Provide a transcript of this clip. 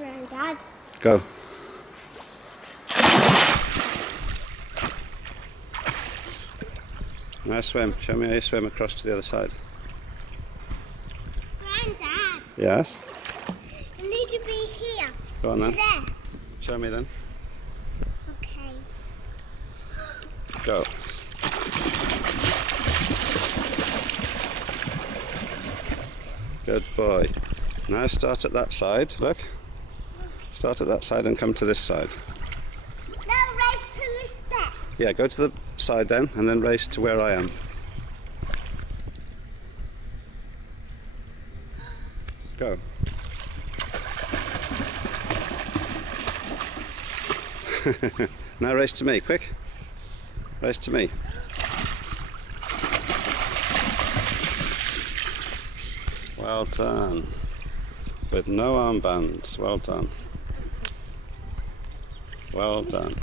run, Dad. Go. Now swim. Show me how you swim across to the other side. Granddad, Yes? you need to be here. Go on then. There. Show me then. Okay. Go. Good boy. Now start at that side. Look. Start at that side and come to this side. Now race to the steps. Yeah, go to the side then and then race to where I am. Go. Now race to me, quick. Race to me. Well done. With no armbands. Well done. Well done.